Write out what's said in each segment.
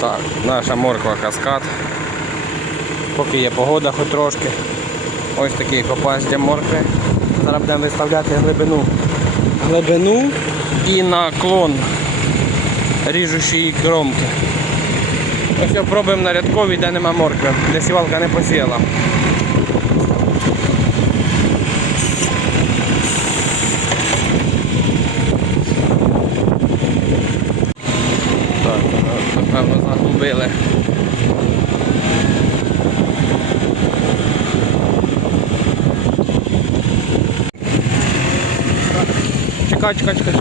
Так, наша морква каскад. Поки є погода хоч трошки. Ось такий копач для моркви. Зараз будемо виставляти глибину. Глибину і наклон ріжучої кромки. Ось пробуємо на рядкові, де нема моркви, де сівалка не посіяла. Так, загубили. Чекай, чекай, чекай.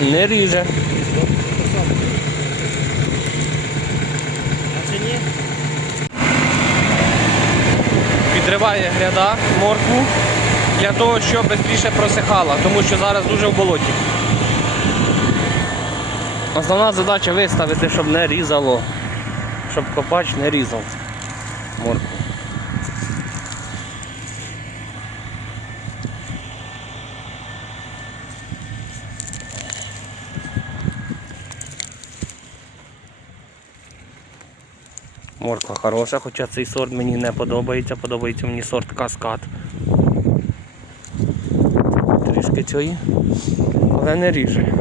Не ріже. Підриває гряда моркву для того, щоб швидше просихала, тому що зараз дуже в болоті. Основна задача виставити, щоб не різало, щоб копач не різав моркву. Морква хороша, хоча цей сорт мені не подобається, подобається мені сорт каскад. Трішки цієї, але не ріже.